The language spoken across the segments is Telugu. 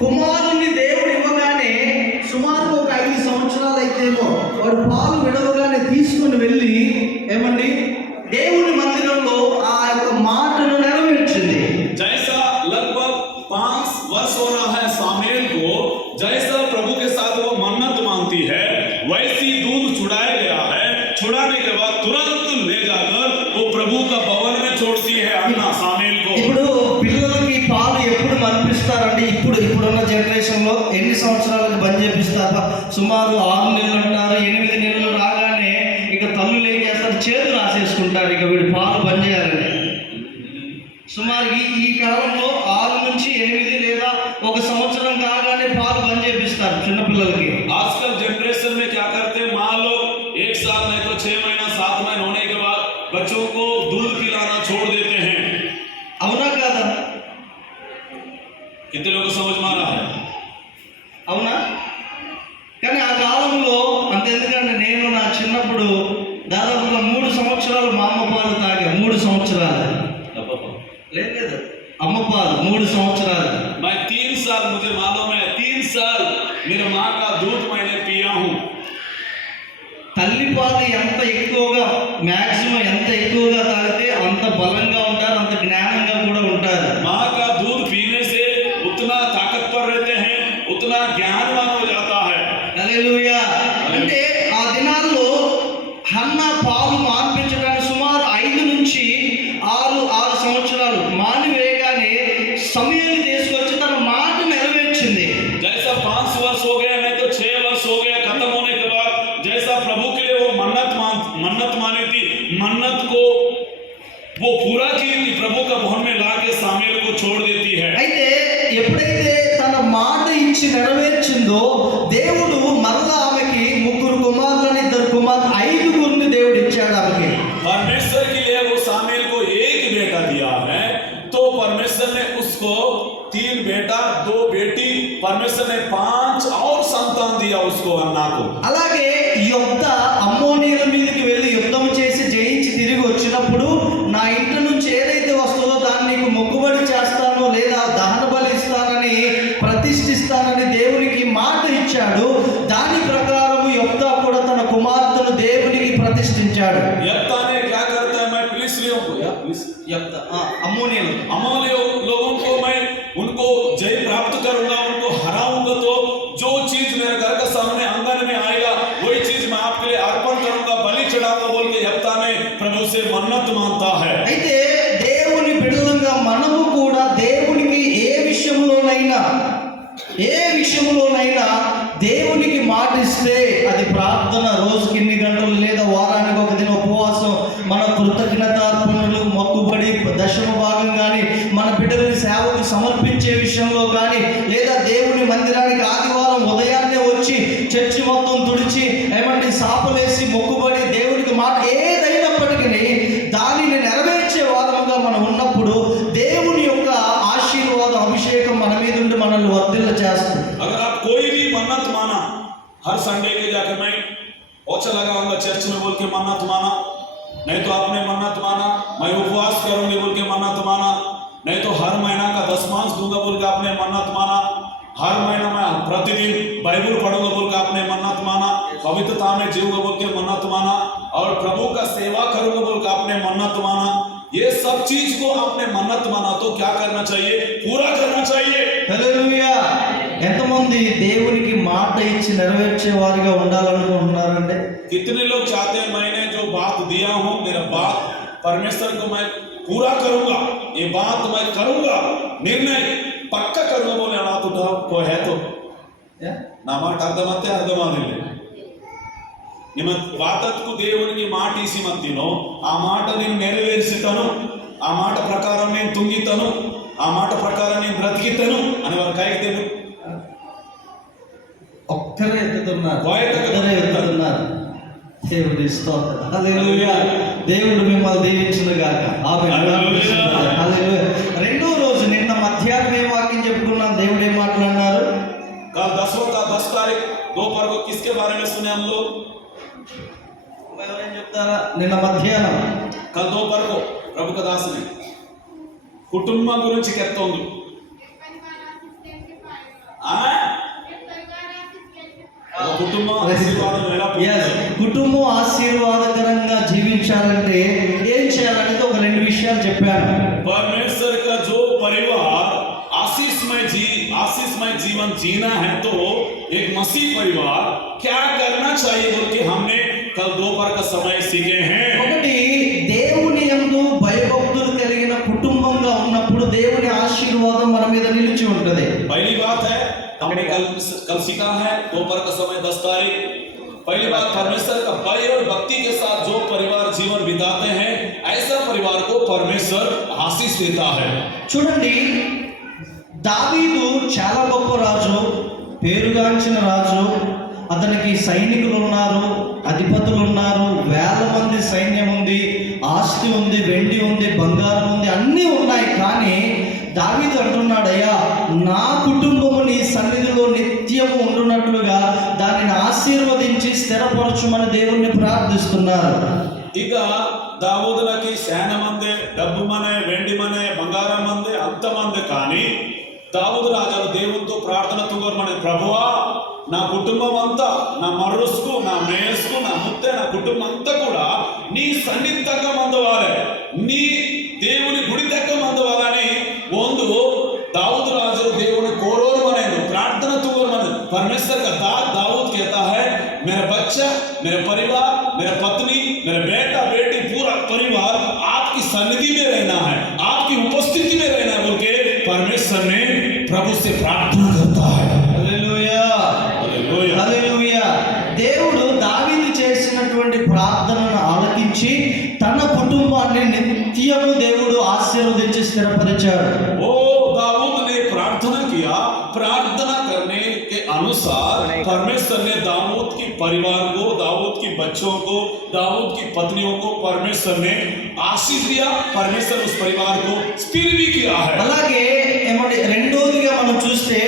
కుమారుని దేవుడు ఇవ్వగానే సుమారు ఒక 5 సంవత్సరాలు అయితేమో వాడు పాలు విడవగానే తీసుకుని వెళ్ళి ఏమండి దేవుని మందిరంలో ఆ యొక్క మాటను నెరవేర్చింది. जैसा लगभग 5 वर्ष हो रहा है सामुएल को, जैसा प्रभु के साथ वो मन्नत मांगती है, वैसी दूध छुड़ाया गया है। छुड़ाने के बाद तुरंत ले जाकर वो प्रभु का भवन में छोड़ती है अन्ना सामुएल को। ఇప్పుడు పిల్లలకి పాలు ఎప్పుడు మనిపిస్తారండి? ఇప్పుడున్న జనరేషన్ లో ఎన్ని సంవత్సరాలకు బంద్ చేపిస్తారు? సుమారు 6 నెలలు అంటారు, 8 నెలలు రాగానే ఇక తల్లులు ఏం చేస్తారు, చేతులు రాసేసుకుంటారు ఇక వీడు పాలు బంద్ చేయాలని. సుమారు ఈ కాలంలో 6 నుంచి 8 లేదా 1 సంవత్సరం కాగానే పాలు బంద్ చేపిస్తారు చిన్నపిల్లలకి. आजकल जनरेशन में क्या करते हैं, माँ लोग 1 साल नहीं तो 6 महीना 7 महीने होने के बाद बच्चों को दूध पिलाना छोड़ देते हैं। అవునా కాదా? कितने लोगों को समझ में आ रहा है? అవునా? కానీ ఆ కాలంలో అంతెందుకంటే నేను నా చిన్నప్పుడు దాదాపుగా 3 సంవత్సరాలు మా అమ్మ పాలు తాగా. 3 సంవత్సరాలు లేదు అమ్మ పాలు 3 సంవత్సరాలు. मैं 3 साल, मुझे मालूम है 3 साल मेरे माँ का दूध मैंने पिया हूँ। తల్లి పాలు ఎంత ఎక్కువగా మ్యాక్సిమం ఎంత ఎక్కువగా తాగితే అంత బలంగా ఉంటారు, అంత జ్ఞానంగా కూడా ఉంటారు. माँ का दूध पीने से उतना ताकतवर रहते हैं, उतना ज्ञानवान हो जाता है। హల్లెలూయా. అంటే ఆ దినాల్లో హన్నా పాలు మాన్పించడానికి సుమారు 5 నుంచి 6 సంవత్సరాలు మానివేయగానే సమూయేలు తీసుకొచ్చి తన మాట నెరవేర్చింది. जैसा 5 वर्ष हो गया नहीं तो 6 वर्ष हो गया, खत्म होने के बाद जैसा प्रभु के लिए वो मन्नत मानी थी, मन्नत को वो पूरा की थी, प्रभु का भवन में लाके सामुएल को छोड़ देती है। అయితే ఎప్పుడైతే తన మాట ఇచ్చి నెరవేర్చిందో దేవుడు మరలా ఆమెకి 3 కుమారులని 2 కుమారులు 5 దేవుడు ఇచ్చాడు ఆమెకి. परमेश्वर के लिए वो सामुएल को 1 बेटा दिया है, तो परमेश्वर ने उसको 3 बेटा 2 बेटी, परमेश्वर ने 5 और संतान दिया उसको, अन्ना को। అలాగే యొప్త అమ్మోనీయుల మీదకి వెళ్ళి యుద్ధం చేసి జయించి తిరిగి వచ్చినప్పుడు నా ఇంటి నుంచి ఏదైతే వస్తుందో దాన్ని నీకు మొక్కుబడి చేస్తాను లేదా దహన బలి ఇస్తానని ప్రతిష్ఠిస్తానని దేవునికి మాట ఇచ్చాడు. దాని ప్రకారం యొప్త కూడా తన కుమార్తెను దేవునికి ప్రతిష్ఠించాడు. यप्ता ने क्या करता है, मैं फिलिस्तियों को యొప్త అమ్మోనీయులు अमोलियों लोगों को मैं उनको जय प्राप्त करूंगा, उनको हराऊंगा, तो जो चीज मेरे घर के सामने आंगन में आएगा वही चीज मैं आपके लिए अर्पण करूंगा, बलि चढ़ाऊंगा बोल के यप्ता ने प्रभु से मन्नत मांगता है। అయితే దేవుని బిడ్డలుగా మనము కూడా దేవునికి ఏ విషయంలోనైనా దేవునికి మాట ఇస్తే అది ప్రార్థన, రోజుకి ఇన్ని గంటలు లేదా వారానికి 1 దినం ఉపవాసం, మన కృతజ్ఞతార్పణలు, మొక్కుబడి, దశమ భాగం కానీ మన బిడ్డలని సేవకు సమర్పించే విషయంలో కానీ లేదా దేవుని మందిరానికి ఆదివారం ఉదయాన్నే వచ్చి చర్చి మొత్తం తుడిచి ఏమంటే సాపలేసి మొక్కుబడి దేవునికి మాట ఏదైనప్పటికీ దానిని నెరవేర్చే వాదముగా మనం ఉన్నప్పుడు దేవుని యొక్క ఆశీర్వాద అభిషేకం మన మీద ఉండి మనల్ని వర్ధిల్ల చేస్తుంది. अगर आप कोई भी मन्नत माना, हर संडे के जाकर मैं ओछा लगाऊंगा चर्च में बोल के मन्नत माना, नहीं तो आपने मन्नत माना मैं उपवास करूंगी बोल के मन्नत माना, नहीं तो हर महीना का 10 दूंगा बोल के आपने मन्नत माना, हर महीना मैं प्रतिदिन बाइबल पढ़ूंगा बोल के आपने मन्नत माना, पवित्रता में जीऊंगा बोल के मन्नत माना, और प्रभु का सेवा करूंगा बोल के आपने मन्नत माना, ये सब चीज को आपने मन्नत माना तो क्या करना चाहिए, पूरा करना चाहिए। హల్లెలూయా. ఎంతమంది దేవునికి మాట ఇచ్చి నెరవేర్చే వారిగా ఉండాలనుకుంటున్నారండి? कितने लोग चाहते हैं मैंने जो बात दिया हूं, मेरा बात परमेश्वर को मैं पूरा करूंगा, ये बात मैं करूंगा, निर्णय पक्का करूंगा बोले हाथ उठाओ, कोई है तो నా మాట అర్థమైతే అర్థమాదిలే. ನಿಮ್ಮ వాదత్కు దేవునికి మాట ఇసి మత్తినో ఆ మాట నేను నెరవేర్చుతాను, ఆ మాట ప్రకారం నేను తుంగితాను, ఆ మాట ప్రకారం నేను బ్రతికితాను అని వారు కాయకుతేను ఒక్కరే ఎత్తుతున్నారు. దేవుడి స్తోత్రం. హల్లెలూయా. దేవుడు మిమ్మల్ని దీవించును గాక. ఆమేన్. హల్లెలూయా. రెండో రోజు నిన్న మధ్యాహ్నం ఏ వాక్యం చెప్పుకున్నాం, దేవుడు ఏం మాట్లాడినారు? कल 10 तारीख दोपहर को किसके बारे में सुने हम लोग? ఎవరైనా చెప్తారా? నిన్న మధ్యాహ్నం कल दोपहर को प्रभु का दास ने కుటుంబం గురించి చెప్తోంది. కుటుంబం ఆశీర్వాదం ఎలా Yes, కుటుంబం ఆశీర్వాదకరంగా జీవించాలంటే ఏం చేయాలనేది ఒక రెండు విషయాలు చెప్పాను. परमेश्वर का जो परिवार आशीषमय जीवन जीना है तो एक मसीह परिवार क्या करना चाहिए बोल के हमने कल दोपहर का समय सीखे हैं। ఒకటి, దేవుని యందు భయభక్తులు కలిగిన కుటుంబంగా ఉన్నప్పుడు దేవుని ఆశీర్వాదం మన మీద నిలిచి ఉంటది. पहली बात है हमने कल सीखा है दोपहर का समय 10 तारीख। पहली बात, परमेश्वर का भय और भक्ति के साथ जो परिवार जीवन बिताते हैं ऐसा परिवार को परमेश्वर आशीष देता है। చూడండి, దావీదు చాలా గొప్ప రాజు, పేరుగాంచిన రాజు. అతనికి సైనికులు ఉన్నారు, అధిపతులు ఉన్నారు, వేల మంది సైన్యం ఉంది, ఆస్తి ఉంది, వెండి ఉంది, బంగారం ఉంది, అన్నీ ఉన్నాయి. కానీ దావీదు అంటున్నాడయ్యా, నా కుటుంబము నీ సన్నిధిలో నిత్యము ఉండునట్లుగా దానిని ఆశీర్వదించి స్థిరపరచుమని దేవుణ్ణి ప్రార్థిస్తున్నారు. ఇక దావూదులకి సేన మందే, డబ్బు మనే, వెండి మనే, బంగారం మందే, అంత మంది. కానీ దావూదు రాజు దేవునితో ప్రార్థన తుగర్మని, ప్రభువా నా కుటుంబం అంతా, నా మర్రుస్కు, నా మేయస్కు, నా ముత్తే, నా కుటుంబం అంతా కూడా నీ సన్నిధి తగ్గ మందవాలే, నీ దేవుని గుడి తగ్గ మందవాలని ಒಂದು दाऊद राजू దేవుని కోరోరుమనేందు ప్రార్థన తుగర్మని परमेश्वर का दाऊद कहता है, मेरा बच्चा, मेरा परिवार, मेरा पत्नी, मेरा बेटा बेटी, पूरा परिवार आपकी सन्निधि में रहना है, आपकी उपस्थिति में रहना है बोल के परमेश्वर ने प्रभु से प्रार्थना करता है। హల్లెలూయా, హల్లెలూయా. దేవుడు దావీదు చేసినటువంటి ప్రార్థనను ఆలకించి తన కుటుంబాన్ని నిత్యము దేవుడు ఆశీర్వదించి స్థిరపరిచాడు. ओ दाऊद ने प्रार्थना किया, प्रार्थना करने के अनुसार परमेश्वर ने दाऊद की परिवार को, दाऊद की बच्चों को, दाऊद की पत्नियों को परमेश्वर ने आशीष दिया। परमेश्वर उस परिवार को स्थिर भी किया है। అలాగే ఏమంటే రెండోదిగా మనం చూస్తే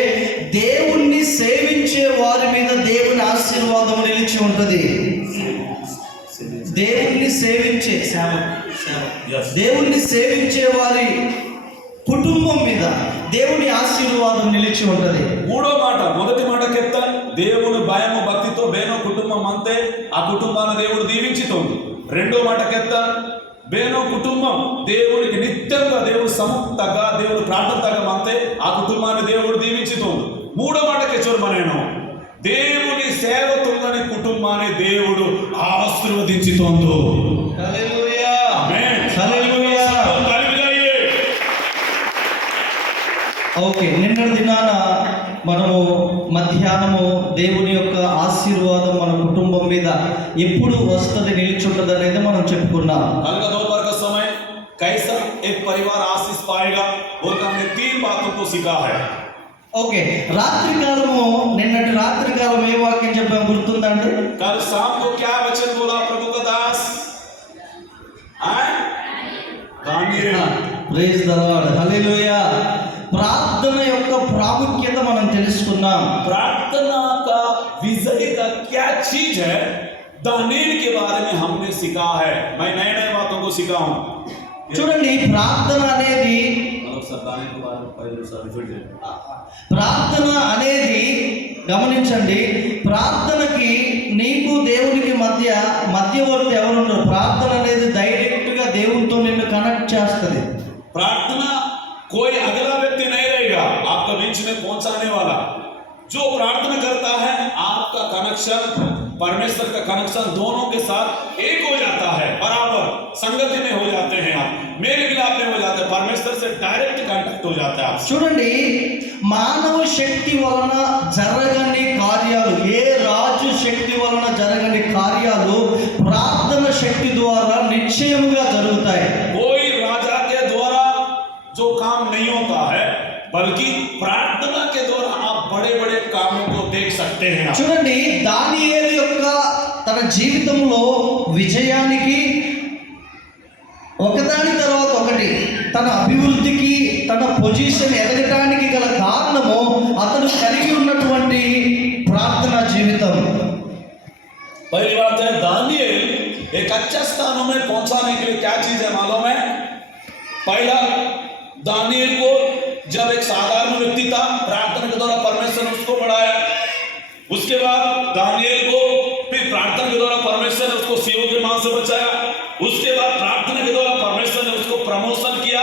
దేవుణ్ణి సేవించే వారి మీద దేవుని ఆశీర్వాదం నిలిచి ఉంటది. దేవుణ్ణి సేవించే దేవుణ్ణి సేవించే వారి కుటుంబం మీద దేవుని ఆశీర్వాదం నిలిచి ఉంటది. మూడో మాట, మొదటి మాట చెప్తా, దేవుని భయము భక్తితో బేనో కుటుంబం అంతే ఆ కుటుంబాన్ని దేవుడు దీవించుతోంది. రెండో మాట చెప్తా, బేనో కుటుంబం దేవునికి నిత్యంగా దేవుడు సముక్తగా దేవుడు ప్రార్థన తగ్గ అంతే ఆ కుటుంబాన్ని దేవుడు దీవించుతోంది. మూడో మాటకి చూడమనేను, దేవుని సేవ తుందని కుటుంబాన్ని దేవుడు ఆశీర్వదించుతోంది. హల్లెలూయా, ఆమేన్, హల్లెలూయా. ఓకే, నిన్నటి దినాన మనము మధ్యాహ్నము దేవుని యొక్క ఆశీర్వాదం మన కుటుంబం మీద ఎప్పుడు వస్తుంది, నిలిచుంటుంది అనేది మనం చెప్పుకున్నాం. कल का दोपहर का समय कैसा एक परिवार आशीष पाएगा बोलकर हमने 3 बातों को सीखा है। ఓకే, రాత్రికాలము నిన్నటి రాత్రికాలం ఏ వాక్యం చెప్పాం గుర్తుందండి? कल शाम को क्या वचन बोला प्रभु का दास? दानिएल। ప్రైజ్ ద లార్డ్, హల్లెలూయా. ప్రార్థన యొక్క ప్రాముఖ్యత మనం తెలుసుకున్నాం. प्रार्थना का विजय का क्या चीज है दानिएल के बारे में हमने सीखा है। मैं नए नए बातों को सीखा हूँ। చూడండి, ప్రార్థన అనేది ప్రార్థన అనేది గమనించండి, ప్రార్థనకి నీకు దేవునికి మధ్యవర్తి ఎవరున్నారు? ప్రార్థన అనేది డైరెక్ట్గా దేవునితో నిన్ను కనెక్ట్ చేస్తుంది. प्रार्थना कोई अगला व्यक्ति नहीं रहेगा आपका बीच में पहुंचाने वाला। जो प्रार्थना करता है आपका कनेक्शन, परमेश्वर का कनेक्शन दोनों के साथ एक हो जाता है, बराबर संगति में हो जाते हैं, आप मेल मिलाप में हो जाते हैं, परमेश्वर से डायरेक्ट कांटेक्ट हो जाता है। చూడండి, మానవ శక్తి వలన జరగని కార్యాలు, ఏ రాజు శక్తి వలన జరగని కార్యాలు ప్రార్థన శక్తి ద్వారా నిశ్చయముగా జరుగుతాయి. कोई राजा के द्वारा जो काम नहीं होता है बल्कि प्रार्थना के द्वारा आप बड़े बड़े कामों को देख सकते हैं। చూడండి, దానియేలు యొక్క తన జీవితంలో విజయానికి ఒకదాని తర్వాత ఒకటి తన అభివృద్ధికి, తన పొజిషన్ ఎదగటానికి గల కారణము అతను కలిగి ఉన్నటువంటి ప్రార్థనా జీవితం. पहली बात है, दानिएल एक अच्छे स्थानों में पहुंचाने के लिए क्या चीज है मालूम है? पहला, दानिएल को जब एक साधारण व्यक्ति था, प्रार्थना के द्वारा परमेश्वर ने उसको बढ़ाया। उसके बाद दानियल को फिर प्रार्थना के द्वारा परमेश्वर ने उसको सियों के मांस से बचाया। उसके बाद प्रार्थना के द्वारा परमेश्वर ने उसको प्रमोशन किया।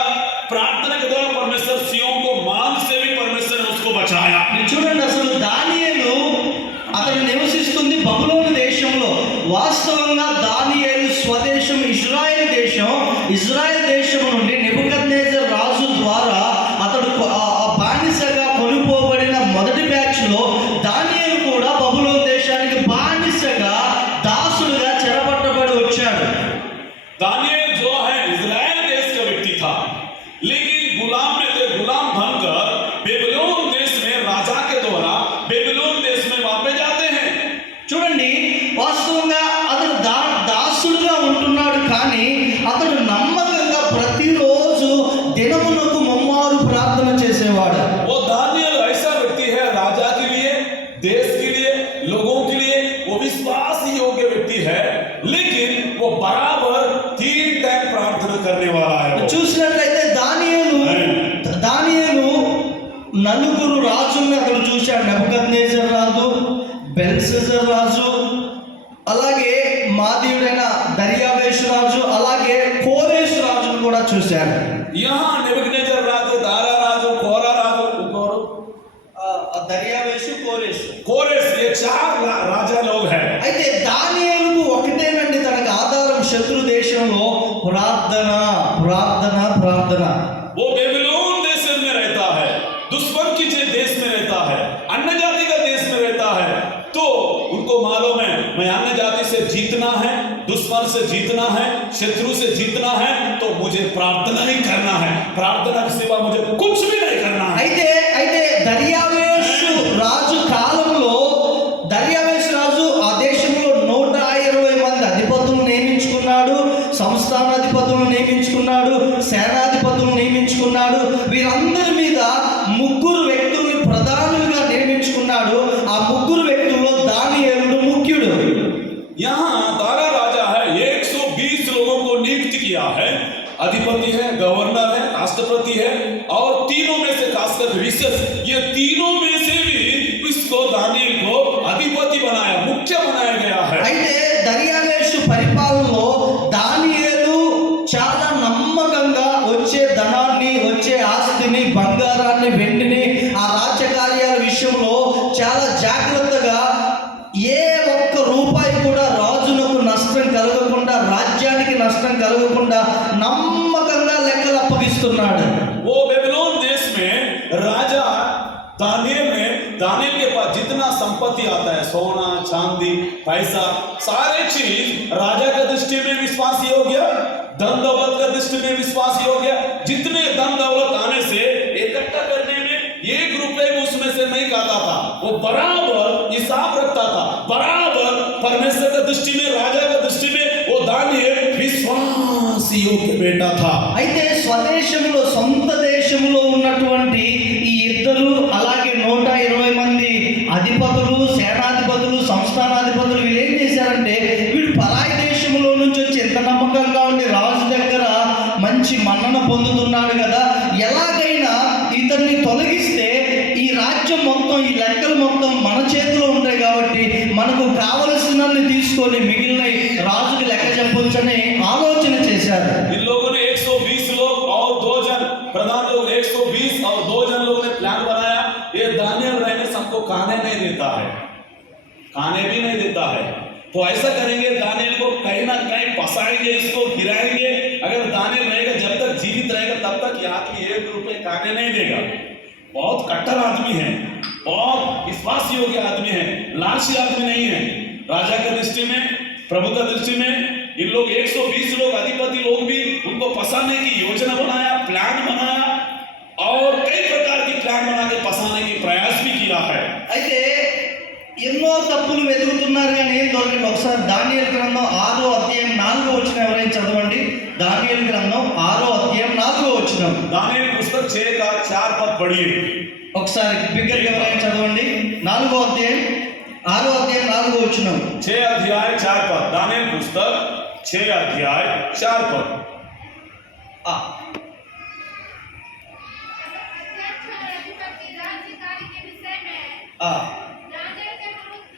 प्रार्थना के द्वारा परमेश्वर सियों को मांस से भी परमेश्वर ने उसको बचाया। మీరు చూడండి, అసలు దానియేలు అతను నివసిస్తుంది బబులోను దేశంలో. వాస్తవంగా దానియేలు స్వదేశం ఇజ్రాయెల్ దేశం. ఇజ్రాయెల్ దేశం నుండి నెబుకద్నెజర్ రాజు ద్వారా అతడు బానిసగా కొనుక్కోబడిన మొదటి బ్యాచ్ లో దానియేలు కూడా బబులోను దేశానికి బానిసగా దాసుడుగా చెరపట్టబడి వచ్చాడు. दानियल जो है इजराइल देश का व्यक्ति था, लेकिन गुलाम में थे। गुलाम बनकर बेबीलोन देश में राजा के द्वारा बेबीलोन देश में वापस जाते हैं। చూడండి, వాస్తవంగా అతను దాసుడుగా ఉంటున్నాడు, కానీ అతడు నమ్మకంగా ప్రతిరోజు దినమునకు ముమ్మారు ప్రార్థన చేసేవాడు. वो दानियल ऐसा व्यक्ति है, राजा के लिए, देश के लिए, लोगों के लिए वो विश्वास योग्य व्यक्ति है, लेकिन वो बराबर 3 टाइम प्रार्थना करने वाला है। చూసినట్లయితే దానియేలు నలుగురు రాజుల్ని అతను చూశాడు. నెబుకద్నెజర్ రాజు, బెల్షస్సర్ రాజు, అలాగే మాదీయుడైన దర్యావేషు రాజు, అలాగే కోరెషు రాజును కూడా చూశాడు. यहाँ नेबुकद्नेजर राजू, दारा राजू, कोरा राजू, దర్యావేషు, కోరెషు, कोरेश, ये 4 राजा लोग हैं। అయితే దానియేలుకు ఒకటేనండి తనకు ఆధారం, శత్రు దేశంలో ప్రార్థన ప్రార్థన ప్రార్థన. वो बेबीलोन देश में रहता है, दुश्मन की देश में रहता है, अन्य जाति का देश में रहता है, तो उनको मालूम है मैं अन्य जाति से जीतना है, दुश्मन से जीतना है, शत्रु से जीतना है, तो मुझे प्रार्थना ही करना है। प्रार्थना के सिवा मुझे कुछ भी नहीं करना है। అయితే దర్యావేషు రాజు కాలంలో దర్యావేషు రాజు ఆ దేశంలో 120 మంది అధిపతులను నియమించుకున్నాడు, సంస్థానాధిపతులను నియమించుకున్నాడు, సేనాధిపతులను నియమించుకున్నాడు. వీరందరి మీద 3 వ్యక్తుల్ని ప్రధానులుగా నియమించుకున్నాడు. ఆ 3 వ్యక్తుల్లో దానియేలు ముఖ్యుడు. यहाँ दारा राजा है, 120 लोगों को नियुक्त किया है। अधिपति है, गवर्नर है, राष्ट्रपति है, और तीनों में से खासकर विशेष ये तीनों में से भी इसको दानियल को अधिपति बनाया, मुख्य बनाया गया है। అయితే దర్యావేషు పరిపాలనలో దానియేలు చాలా నమ్మకంగా వచ్చే ధనాన్ని, వచ్చే ఆస్తిని, బంగారాన్ని, వెండిని, ఆ రాజ్యకార్యాల విషయంలో చాలా జాగ్రత్తగా ఏ ఒక్క రూపాయి కూడా రాజునకు నష్టం కలగకుండా, రాజ్యానికి నష్టం కలగకుండా నమ్మకంగా లెక్కలు అప్పగిస్తున్నాడు. वो बेबीलोन देश में राजा दानियल के पास जितना संपत्ति आता है, सोना, चांदी, पैसा, सारे चीज राजा का दृष्टि में विश्वास योग्य, धन दौलत का दृष्टि में विश्वास योग्य। जितने धन दौलत आने से इकट्ठा करने में 1 रुपए उसमें से नहीं खाता था, वो बराबर हिसाब रखता था, बराबर परमेश्वर का दृष्टि में, राजा का दृष्टि में वो दानियल विश्वास योग्य बेटा था। అయితే స్వదేశంలో, సొంత దేశంలో ఉన్నటువంటి ఈ ఇద్దరు, అలాగే 120 మంది అధిపతులు, సేనాధిపతులు, సంస్థానాధిపతులు వీళ్ళు ఏం చేశారంటే, వీడు పరాయి దేశంలో నుంచి వచ్చి ఎంత నమ్మకంగా ఉండి రాజు దగ్గర మంచి మన్నన పొందుతున్నాడు కదా, ఎలాగైనా ఇతన్ని తొలగిస్తే ఈ రాజ్యం మొత్తం, ఈ లెక్కలు మొత్తం మన చేతిలో ఉంటాయి కాబట్టి మనకు కావలసినన్ని తీసుకొని మిగిలిన రాజుకి లెక్క చెప్పొచ్చని ఆలోచన చేశారు. इन लोगों ने 120 लोग और 2 जन प्रधान लोग, 120 और 2 जन लोगों ने प्लान बनाया। ये दानियल रहने सबको खाने नहीं देता है, खाने भी नहीं देता है, तो ऐसा करेंगे दानियल को कहीं ना कहीं फंसाएंगे, इसको गिराएंगे। अगर दानियल रहेगा, जब तक जीवित रहेगा तब तक ये आदमी 1 रुपए खाने नहीं देगा। बहुत कट्टर आदमी है, बहुत विश्वास योग्य आदमी है, लालची आदमी नहीं है। राजा की दृष्टि में, प्रभु का दृष्टि में इन लोग 120 लोग अधिपति लोग भी उनको फंसाने की योजना बनाया, प्लान बनाया, और कई प्रकार की प्लान बना के फंसाने की प्रयास भी किया है। అయితే ఎన్నో తప్పులు వెతుకుతున్నారు కానీ ఏం దొరకండి. ఒకసారి దానియేలు గ్రంథం 6వ అధ్యాయం 4వ వచనం ఎవరైనా చదవండి. దానియేలు గ్రంథం 6వ అధ్యాయం 4వ వచనం. दानियल पुस्तक 6 का 4 पद पढ़िए। ఒకసారి బిగ్గరగా ఎవరైనా చదవండి. 4వ అధ్యాయం 6వ అధ్యాయం 4వ వచనం. 6 अध्याय 4 पद, दानियल पुस्तक 6 अध्याय 4 पद। राज्य के विषय में ఆ राजा के विरुद्ध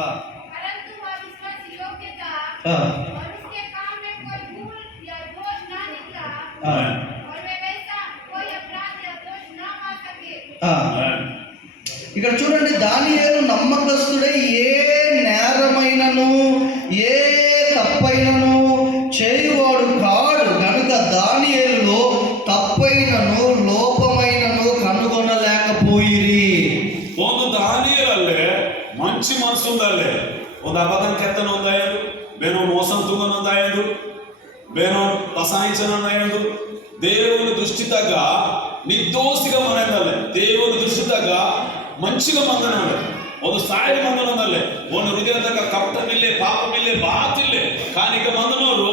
ఆ, परंतु वह विश्वास योग्य था ఆ, और उसके काम में कोई भूल या दोष ना निकला ఆ, और वे वैसा कोई अपराध या दोष ना पा सके। ఆ. ఇక్కడ చూడండి, దానియేలు నమ్మకస్తుడై ఏ నేరమైనను ఏ తప్పైనను చేయువాడు కాడు గనుక దానియేలులో తప్పైనను లోపమైనను కనుగొనలేకపోయిరి. ಒಂದು ದಾನಿಯಲಲ್ಲೇ ಮಂಚಿ ಮನಸ್ಸುಂದಲ್ಲೇ ಒಂದು ಅಬದ್ಧನ ಕೆತ್ತನ ಒಂದಾಯದು ಬೇನೋ ಮೋసం తుంగన ಒಂದಾಯದು ಬೇನೋ పసాయించన ಒಂದಾಯದು దేవుని దృష్టి తగ్గ నిర్దోషిగా మనదల్లే దేవుని దృష్టి తగ్గ మంచిగా మందనಲ್ಲೇ ಒಂದು ಸಾಯಿ ಮಂದನಲ್ಲೇ ಒಂದು ಹೃದಯದಾಗ ಕಪಟವಿಲ್ಲೇ ಪಾಪವಿಲ್ಲೇ ಬಾತಿಲ್ಲೇ ಕಾನಿಕ ಮಂದನವರು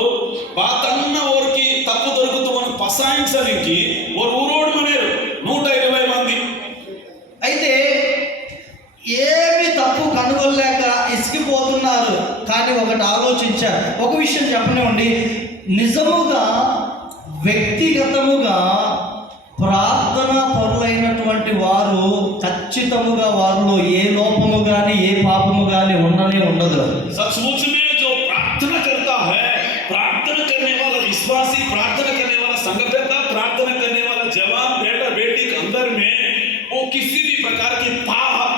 బాతన్న ఊరికి తప్పు దొరుకుతూ మనం పసాయించడానికి ఒక ఊరోడు మనేరు 120 మంది. అయితే ఏమి తప్పు కనుగొనలేక ఇసిగిపోతున్నారు. కానీ ఒకటి ఆలోచించారు. ఒక విషయం చెప్పనివ్వండి, నిజముగా వ్యక్తిగతముగా ప్రార్థన పరులైనటువంటి వారు ఖచ్చితముగా వారిలో ఏ లోపము కానీ ఏ పాపము కానీ ఉండనే ఉండదు. सचमुच में जो प्रार्थना करता है, प्रार्थना करने वाला विश्वासी, प्रार्थना करने वाला संगठन, प्रार्थना करने वाला जवान बेटा बेटी के अंदर में वो किसी भी प्रकार की पाप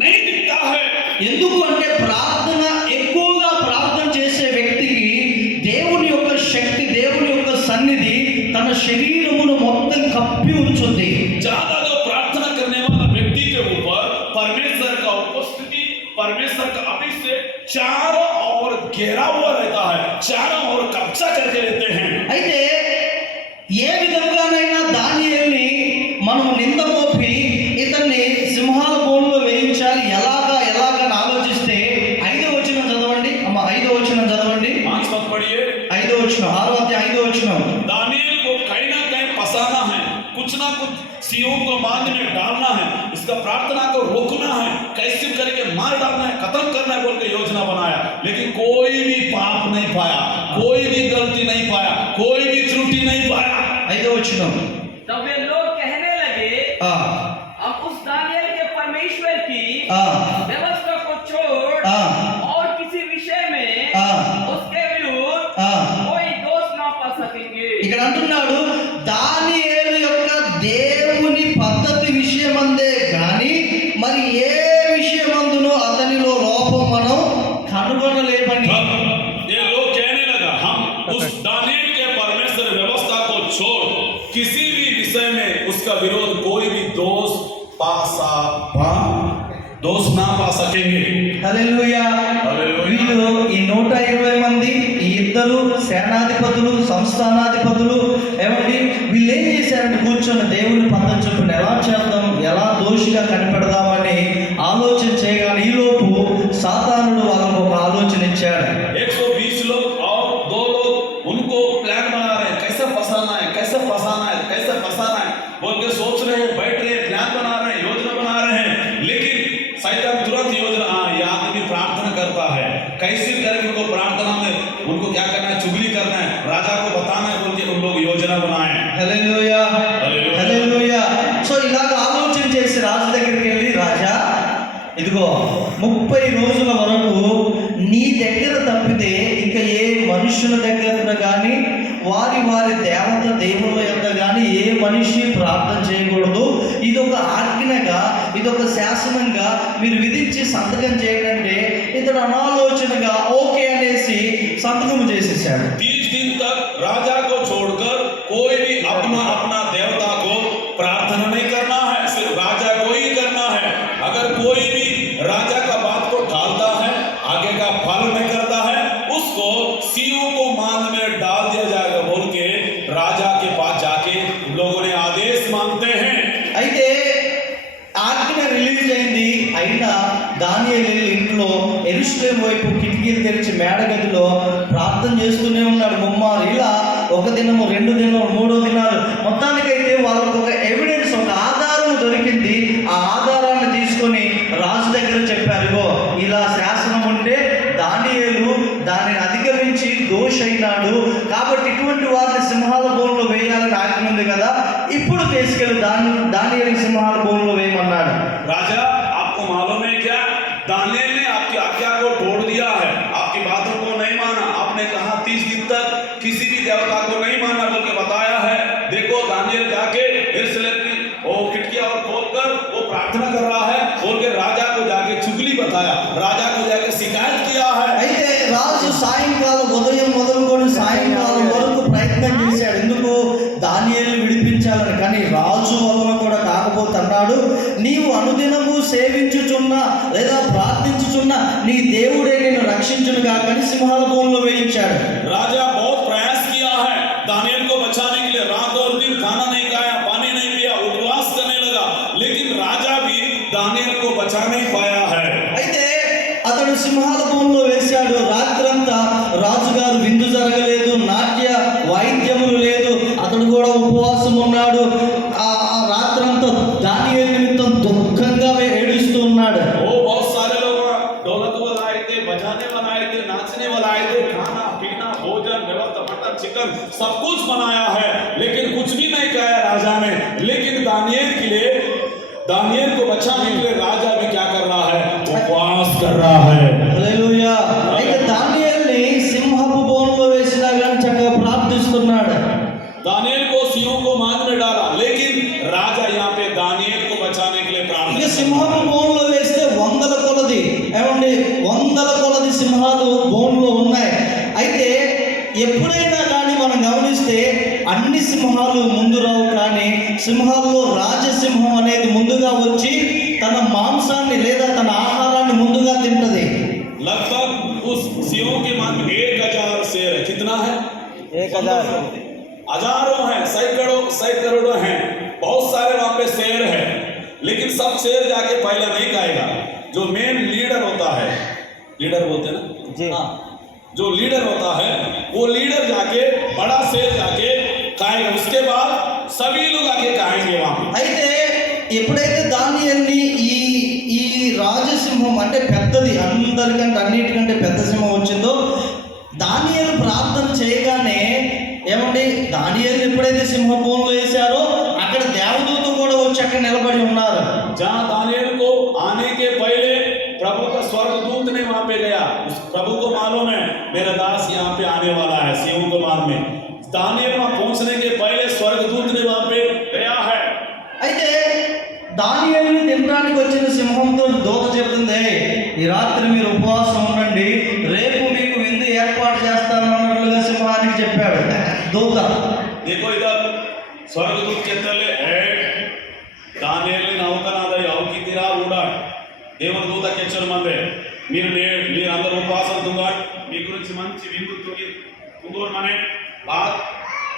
नहीं दिखता है. ఎందుకు అంటే ప్రార్థన ఎక్కువగా ప్రార్థన చేసే వ్యక్తికి దేవుని యొక్క శక్తి, దేవుని యొక్క సన్నిధి తన శరీరమును మొత్తం కప్పి ఉంచుద్ది. ज्यादा जो प्रार्थना करने वाला व्यक्ति के ऊपर परमेश्वर का उपस्थिति, परमेश्वर का अभिषेक चारों ओर घेरा हुआ रहता है, चारों ओर कब्जा करके रहते हैं. అయితే ఏ విధంగానైనా దానియేలుని మనం నింద మోపి ఇతన్ని సింహాల బోన్లో వేయించాలి, ఎలాగని ఆలోచిస్తే 5వ వచనం చదవండి అమ్మ. 5వ వచనం చదవండి. 5 पद पढ़िए. 5వ వచనం, 6వ అధ్యాయం 5వ వచనం. दानियल को कहीं ना कहीं फंसाना है, कुछ ना कुछ सियों को बांध में डालना है, इसका प्रार्थना को रोकना है, कैसे करके मार डालना है, खत्म करना है बोल के योजना बनाया. लेकिन कोई भी पाप नहीं पाया, कोई भी गलती नहीं पाया, कोई भी त्रुटि नहीं पाया. 5వ వచనం. तब वे लोग कहने लगे, ఆ, हम उस दानियल के परमेश्वर की ఆ, व्यवस्था को छोड़ ఆ, और किसी विषय में ఆ, उसके विरुद्ध ఆ. कोई दोष ना पा सकेंगे. ఇక్కడ అంటున్నాడు, దానియేలు యొక్క దేవుని పద్ధతి విషయమందే కానీ మరి ఏ విషయమందునో అతనిలో లోపం మనం కనుగొనలేమని. अब ये लोग कहने लगा, हम उस दानियल के परमेश्वर व्यवस्था को छोड़ किसी भी विषय में उसका विरोध कोई भी दोष ना पा सकेंगे. హల్లెలూయా. హల్లెలూయా. వీళ్ళు ఈ 120 మంది, ఈ ఇద్దరు సేనాధిపతులు, సంస్థానాధిపతులు ఏమండి, వీళ్ళు ఏం చేశారంటే కూర్చొని దేవుని పద్ధతి చొప్పున ఎలా చేద్దాం, ఎలా దోషిగా కనిపెడదామని ఆలోచన చేయగానే ఈలోపు సాతానుడు వాళ్ళకు ఒక ఆలోచన ఇచ్చాడు. 120 लोग और 2 लोग उनको प्लान बना रहे हैं, कैसे फंसाना है, कैसे फंसाना है, कैसे फंसाना है बोल के सोच रहे हैं, बैठ रहे हैं, प्लान बना रहे हैं, योजना बना रहे हैं. लेकिन शैतान तुरंत योजना, ये आदमी प्रार्थना करता है, कैसे करके उनको प्रार्थना में उनको क्या करना है, चुगली करना है, राजा को बताना है बोल के उन लोग योजना बनाए. హల్లెలూయా, హల్లెలూయా. హల్లెలూయా. సో ఇలాగ ఆలోచన చేసి రాజు దగ్గరికి వెళ్ళి, రాజా ఇదిగో 30 రోజుల వరకు నీ దగ్గర తప్పితే ఇంకా ఏ మనుషుల దగ్గర కానీ వారి దేవత దేవుళ్ళ యొక్క కానీ ఏ మనిషి ప్రార్థన చేయకూడదు. ఇదొక ఆజ్ఞగా, ఇదొక శాసనంగా మీరు విధించి సంతకం చేయాలంటే ఇతడు అనాలోచనగా ఓకే అనేసి సంతకం చేసేసాడు. 30 दिन तक राजा को छोड़कर कोई भी अपना अपना देवता को प्रार्थना नहीं करना है, सिर्फ राजा को ही करना है. अगर कोई भी राजा का बात को टालता है, आगे का फल नहीं करता है, उसको सीओ को मान में डाल दिया जाएगा बोल के राजा के पास जाके लोगों ने आदेश मांगते हैं. అయితే ఆజ్ఞ రిలీజ్ అయింది. అయినా దానియేలు ఇంట్లో యెరూషలేము వైపు కిటికీలు తెరిచి మేడగదిలో ప్రార్థన చేస్తూనే ఉన్నాడు ముమ్మారు. ఇలా 1 దినము, 2 దినము, 3 దినాలు, మొత్తానికైతే వాళ్ళకు ఒక ఎవిడెన్స్, ఒక ఆధారం దొరికింది. ఆ ఆధారాన్ని తీసుకొని రాజు దగ్గర చెప్పారు, ఇగో ఇలా శాసనం ఉంటే దానియేలు దానిని అధిగమించి దోషైనాడు, కాబట్టి ఇటువంటి వారిని సింహాల బోన్లో వేయాలని ఆజ్ఞ ఉంది కదా, ఇప్పుడు తీసుకెళ్ళి దానియేలు సింహాల బోన్లో వేయమన్నాడు. राजा आपको मालूम है क्या, दानियल ने आपकी आज्ञा को प्रार्थना कर रहा है बोल के राजा को जाके चुगली बताया, राजा को जाके शिकायत किया है। అయితే రాజు సాయంకాలం ఉదయం మొదలుకొని సాయంకాలం వరకు ప్రయత్నం చేశాడు, ఎందుకు దానియేలును విడిపించాలని. కానీ రాజు వలన కూడా కాకపోతే అన్నాడు, నీవు అనుదినము సేవించుచున్న లేదా ప్రార్థించుచున్న నీ దేవుడే నిన్ను రక్షించును కాకని సింహాల బోన్లో వేయించాడు. राजा बहुत प्रयास किया है दानियल को बचाने के लिए, रात और दिन खाना नहीं खाया, पानी नहीं पिया, उपवास करने लगा, लेकिन राजा भी दानियल को बचा नहीं पाया है। అయితే అతడు సింహాల బోన్లో వేశాడు. రాత్రంతా రాజుగారు విందు జరగలేదు, నాట్య వాయిద్యములు లేదు, అతడు కూడా ఉపవాసం ఉన్నాడు. ఆ రాత్రంతా దానియేలు నిమిత్తం దుఃఖంగా ఏడుస్తూ ఉన్నాడు. वो बहुत सारे लोग दौलत वाला आए थे, बजाने वाला आए थे, नाचने वाला आए थे, खाना पीना भोजन व्यवस्था मटन चिकन सब कुछ बनाया है, लेकिन कुछ भी नहीं खाया राजा ने। लेकिन दानियल के लिए, दानियल को बचाने के लिए राजा भी क्या कर रहा है, उपवास कर रहा है। హల్లెలూయా. అయితే దానియేలుని సింహపు బోన్లో వేసినా కానీ చక్కగా ప్రార్థిస్తున్నాడు. दानियल को सिंहों को मान में डाला, लेकिन राजा यहाँ पे दानियल को बचाने के लिए ఇక प्रार्थना। సింహపు బోన్లో వేస్తే వందల కొలది వందల కొలది సింహాలు బోన్లో ఉన్నాయి. అయితే ఎప్పుడైనా కానీ మనం గమనిస్తే అన్ని సింహాలు ముందు రావు, కానీ సింహాల్లో రాజసింహం అనేది ముందుగా వచ్చి తన మాంసాన్ని లేదా తన ఆహారాన్ని ముందుగా తింటది. लगभग उस सिंहों के मान में 1000 शेर है। कितना है? 1000. हजारों हैं, सैकड़ों हैं, बहुत सारे वहां पे शेर है, लेकिन सब शेर जाके पहले नहीं खाएगा। जो मेन लीडर होता है, लीडर बोलते हैं ना जी हाँ, जो लीडर होता है वो लीडर जाके बड़ा शेर जाके खाएगा, उसके बाद सभी लोग आके खाएंगे वहां पे। అయితే ఎప్పుడైతే దానియేలుని ఈ ఈ రాజసింహం అంటే పెద్దది, అందరికంటే అన్నిటికంటే పెద్ద సింహం వచ్చిందో, దానియేలు ప్రార్థన చేయగానే ఏమండి దానియేలు ఎప్పుడైతే సింహ బోన్లో వేశారో అక్కడ దేవదూత కూడా వచ్చి అక్కడ నిలబడి ఉన్నారు. जहां दानियल को आने के पहले प्रभु का स्वर्गदूत ने वहां पे गया, उस प्रभु को मालूम है मेरा दास यहाँ पे आने वाला है सिंहों के मान में। दानियल वहां पहुंचने के पहले स्वर्गदूत ने वहां पे गया है। అయితే దానియేలుని తినడానికి వచ్చిన సింహంతో దూత చెప్తుంది, ఈ రాత్రి మీరు ఉపవాసం ఉండండి, రేపు మీకు విందు ఏర్పాటు చేస్తాను అన్నట్లుగా సింహానికి చెప్పాడు దూత. देखो इधर स्वर्गदूत कहते हैं दानियल नौकनाद అవకి తీరా ఊడా దేవుని దూత కెచ్చరు మందే మీరు అందరూ ఉపవాసం ఉండండి, మీ గురించి మంచి విందు తుంగోర్ మనే बाद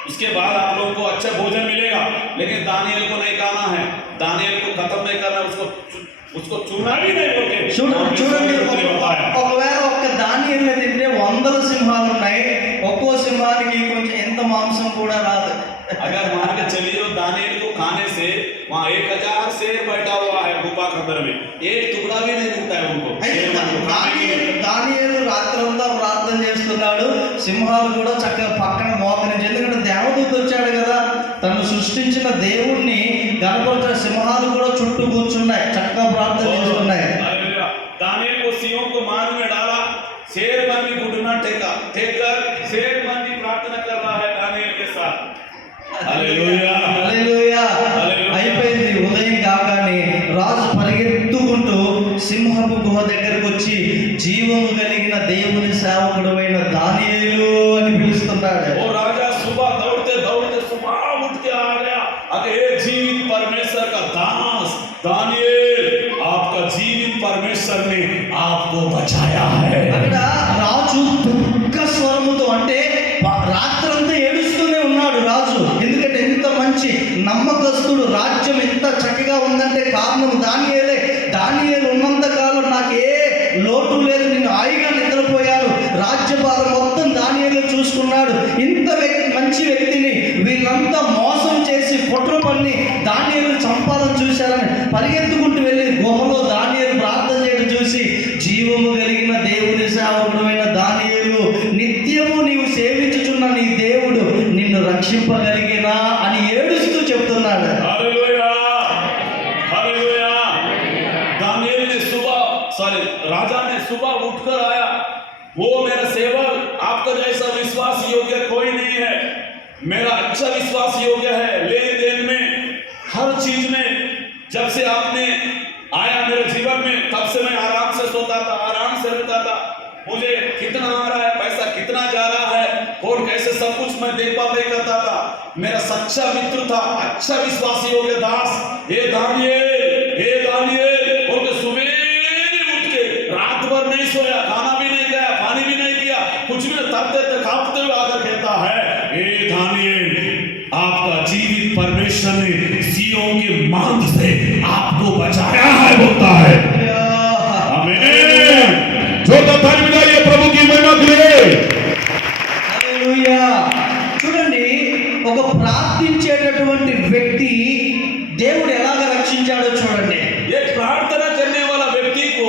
उसके बाद आप लोगों को अच्छा भोजन मिलेगा, लेकिन दानियल को नहीं खाना है, दानियल को खत्म नहीं करना, उसको चूना भी नहीं बोलके చూడండి, ఒకవేళ ఒక్క దానియేలుని తింటే 100 సింహాలు ఉన్నాయి, ఒక్కో సింహానికి కొంచెం ఎంత మాంసం కూడా రాదు. अगर मान के चलिए दानियल को खाने से वहाँ 1000 शेर बैठा हुआ है गुफा के अंदर में, एक टुकड़ा भी नहीं मिलता है उनको। దానియేలు రాత్రంతా ప్రార్థన చేస్తున్నాడు, సింహాలు కూడా చక్కగా పక్కన మోకరించి, ఎందుకంటే దేవదూత వచ్చాడు కదా, తను సృష్టించిన దేవుణ్ణి గణపరిచిన సింహాలు కూడా చుట్టూ కూర్చున్నాయి, చక్కగా ప్రార్థన చేస్తున్నాయి. दानियल को सिंहों को मान में डाला, शेर मन भी घुटना टेकर शेर मन भी प्रार्थना कर रहा है दानियल के साथ। Hallelujah hallelujah. అయిపోయింది. ఉదయం కాగానే రాజు పరిగెత్తుకుంటూ సింహపు గుహ దగ్గరకు వచ్చి జీవము కలిగిన దేవుని సేవకుడైన దానియేలు అని పిలుస్తున్నాడు. वो राजा सुबह दौड़ते दौड़ते सुबह उठ के आ गया, अरे हे जीवित परमेश्वर का दास दानियल, आपका जीवित परमेश्वर ने आपको बचाया है। అక్కడ రాజు దుఃఖ స్వరముతో, అంటే రాత్రంతా ఏడుస్తూనే ఉన్నాడు రాజు, ఎందుకంటే ఎంత మంచి నమ్మకస్తుడు, రాజ్యం ఎంత చక్కగా ఉందంటే కారణం దానియేలే. దానియేలు ఉన్నంత కాలం నాకు ఏ లోటు లేదు, నేను హాయిగా నిద్రపోయాను, రాజ్యభారం మొత్తం దానియేలు చూసుకున్నాడు. ఇంత మంచి వ్యక్తిని వీళ్ళంతా మోసం చేసి కుట్ర పన్ని దానియేలు చంపాలని చూశారని పరిగెత్తుకుంటూ వెళ్ళి గుహలో దానియేలు ప్రార్థన చేయడం చూసి, జీవము కలిగిన దేవుని సేవకుడైన దానియేలు, నిత్యము నీవు సేవించుచున్న నీ దేవుడు నిన్ను రక్షింపగలిగినా అని ఏడుస్తూ చెప్తున్నాడు. Hallelujah hallelujah. दानियल ने राजा ने सुबह उठकर आया, वो मेरा सेवक, आपका जैसा विश्वास योग्य कोई नहीं है, मेरा अच्छा विश्वास योग्य है, लेन देन में हर चीज में, जब से आपने सच्चा मित्र था, अच्छा विश्वासी हो गया दास। हे दानिएल बोल के सुबेरे उठ के रात भर नहीं सोया, खाना भी नहीं खाया, पानी भी नहीं पिया, कुछ भी नहीं, तब तक कांपते हुए आकर कहता है, हे दानिएल, आपका जीवित परमेश्वर ने सियोन के मांद से आपको बचाया है, बोलता है। आमीन। जोरदार ताली बजाइए प्रभु की महिमा के लिए। హల్లెలూయా. చూడండి, ఒక ప్రార్థించేటటువంటి వ్యక్తి దేవుడు ఎలాగ రక్షించాడో చూడండి. एक प्रार्थना करने वाला व्यक्ति को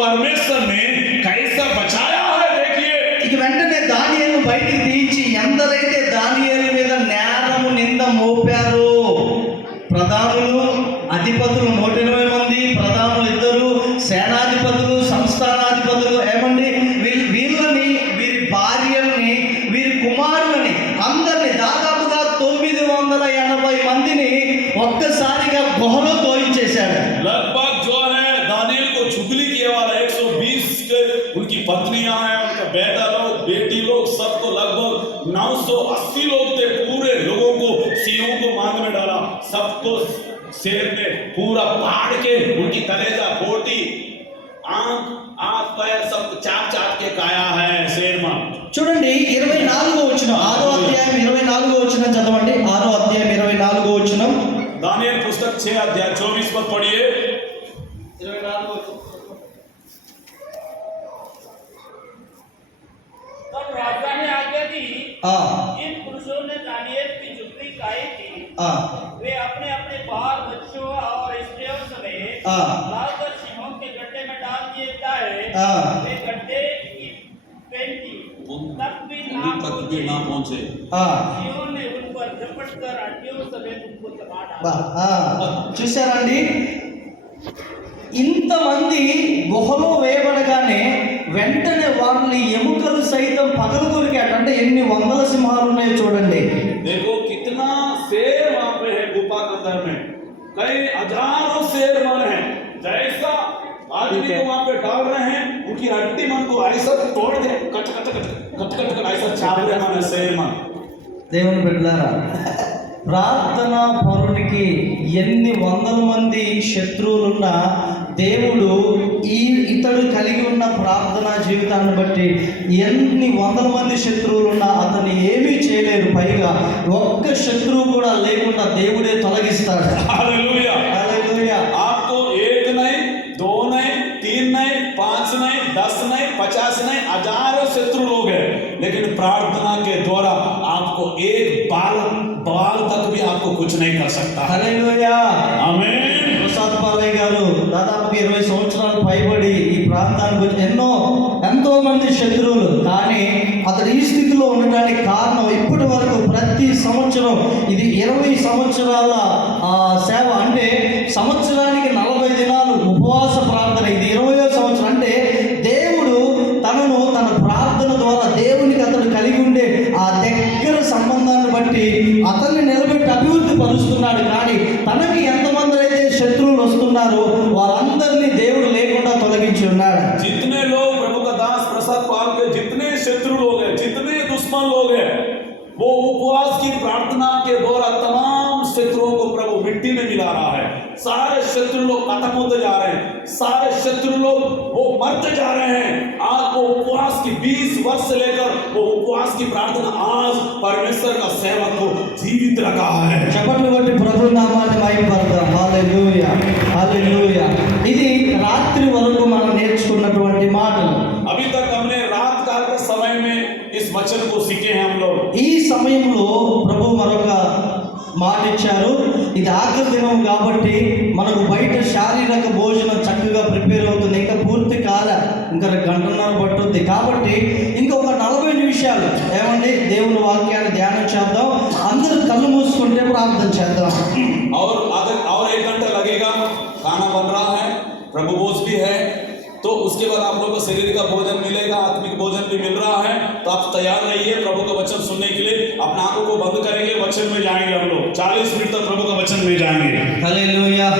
परमेश्वर ने कैसा बचाया है देखिए। ఇక వెంటనే దానియేలును బయటికి తీయించి ఎందరైతే దానియేలు మీద నేరము నింద మోపారో, ప్రధానులు అధిపతులు 180 మంది, ప్రధానులు 2, సేనాధిపతులు సంస్థానాధిపతులు ఏమండి, వీళ్ళని, వీరి భార్యల్ని, వీరి కుమారులని అందరిని దాదాపుగా 980 మందిని ఒక్కసారిగా గుహలో తోయించేశాడు. लगभग जो है दानिएल को चुगली किए वाला 120 के उनकी पत्नियां हैं, उनका बेटा लोग, बेटी लोग, सबको लगभग 980 लोग थे। पूरे लोगों को सियों को मांग में डाला, सबको शेर ने पूरा फाड़ के उनकी कलेजा, बोटी, आंख पैर सब चाट के खाया है शेर मां। చూడండి 24వ వచనం, 6వ అధ్యాయం 24వ వచనం చదవండి. 6వ అధ్యాయం 24వ వచనం. दानिएल पुस्तक 6 अध्याय 24 पर पढ़िए। 24వ వచనం. तब राजा ने आज्ञा दी, ఆ, जिन पुरुषों ने दानिएल की चुगली खाई थी, ఆ, वे अपने अपने बाल बच्चों और स्त्रियों समेत हाँ। लाकर सिंहों के गड्ढे में डाल दिए जाए। हाँ। वे गड्ढे की पेंटी तक भी ना पहुंचे। ఆ. सिंहों ने उन पर झपट कर हड्डियों समेत उनको चबा బా, डाला। చూసారండి, ఇంతమంది గుహలో వేయబడగానే వెంటనే వాళ్ళ ఎముకలు సైతం పగలు కొరికాడు. అంటే ఎన్ని వందల సింహాలు ఉన్నాయో చూడండి. देखो कितना शेर वहां पे है गुफा के अंदर में, कई हजारों शेर मन है। जैसा आदमी को वहां पे डाल रहे हैं, उनकी हड्डी मन को ऐसा तोड़ दे, कट कट कट कट कट कट ऐसा चाप रहे मन है शेर मन। దేవుని బిడ్డలారా, ప్రార్థన పరునికి ఎన్ని వందల మంది శత్రువులున్నా దేవుడు ఇతడు కలిగి ఉన్న ప్రార్థనా జీవితాన్ని బట్టి ఎన్ని వందల మంది శత్రువులున్నా అతన్ని ఏమీ చేయలేరు. పైగా ఒక్క శత్రువు కూడా లేకుండా దేవుడే తొలగిస్తాడు. हालेलुया। హల్లెలూయా. आपको एक नहीं, 2 नहीं, 3 नहीं, 5 नहीं, 10 नहीं, 50 नहीं, हजारों शत्रु लोग हैं, लेकिन प्रार्थना के द्वारा आपको एक बाल तक भी आपको कुछ नहीं कर सकता। హల్లెలూయా. आमीन। ప్రసాద్ పాలయ్య గారు దాదాపు 20 సంవత్సరాలు పైబడి ఈ ప్రాంతానికి వచ్చి ఎంతో మంది శత్రువులు, కానీ అతడు ఈ స్థితిలో ఉండడానికి కారణం ఇప్పటి వరకు ప్రతి సంవత్సరం, ఇది 20 సంవత్సరాల సేవ, అంటే సంవత్సరానికి 40 దినాలు ఉపవాస ప్రార్థన, ఇది 20వ సంవత్సరం. అంటే దేవుడు తన ప్రార్థన ద్వారా దేవునికి అతడు కలిగి ఉండే ఆ దగ్గర సంబంధాన్ని బట్టి అతన్ని నిలబెట్టి అభివృద్ధి పరుస్తున్నాడు. కానీ తనకి ఎంతమంది అయితే శత్రువులు వస్తున్నారో వారందరినీ దేవుడు లేకుండా తొలగించి ఉన్నాడు. जितने लोग प्रभु का दास प्रसाद पाल के जितने शत्रु लोग हैं, जितने दुश्मन लोग हैं, वो उपवास की प्रार्थना के द्वारा तमाम शत्रुओं को प्रभु मिट्टी में मिला रहा है। सारे शत्रु लोग खत्म होते जा रहे हैं, सारे शत्रु लोग वो मरते जा रहे हैं। आज वो उपवास की 20 वर्ष से लेकर वो उपवास की प्रार्थना आज परमेश्वर का सेवक को जीवित रखा है। చప్పట్లు కొట్టి ప్రభు నామాన్ని మహిమపడదాం. హల్లెలూయా, హల్లెలూయా. ఇది రాత్రి వరకు మనం నేర్చుకున్నటువంటి మాటలు. अभी तक हमने रात काल के समय में इस वचन को सीखे हैं हम लोग। ఈ సమయంలో ప్రభు మరొక మాట ఇచ్చారు. ఇది ఆఖరి దినం కాబట్టి మనకు బయట శారీరక భోజనం చక్కగా ప్రిపేర్ అవుతుంది. ఇంకా పూర్తి కాల, ఇంకా 1.5 గంటన్నర పట్టుద్ది. కాబట్టి ఇంకొక 40 నిమిషాలు ఏమండి దేవుని వాక్యాన్ని ధ్యానం చేద్దాం. అందరూ కళ్ళు మూసుకుంటే ప్రార్థన చేద్దాం. और 1 घंटा लगेगा। खाना बन रहा है, प्रभु भोज भी है, तो उसके बाद आप लोग को शरीर का भोजन मिलेगा, आत्मिक भोजन भी मिल रहा है। तो आप तैयार रहिए प्रभु का वचन सुनने के लिए। अपने आंखों को बंद करेंगे, वचन में जाएंगे हम लोग। 40 मिनट तक प्रभु का वचन में जाएंगे। హల్లెలూయా.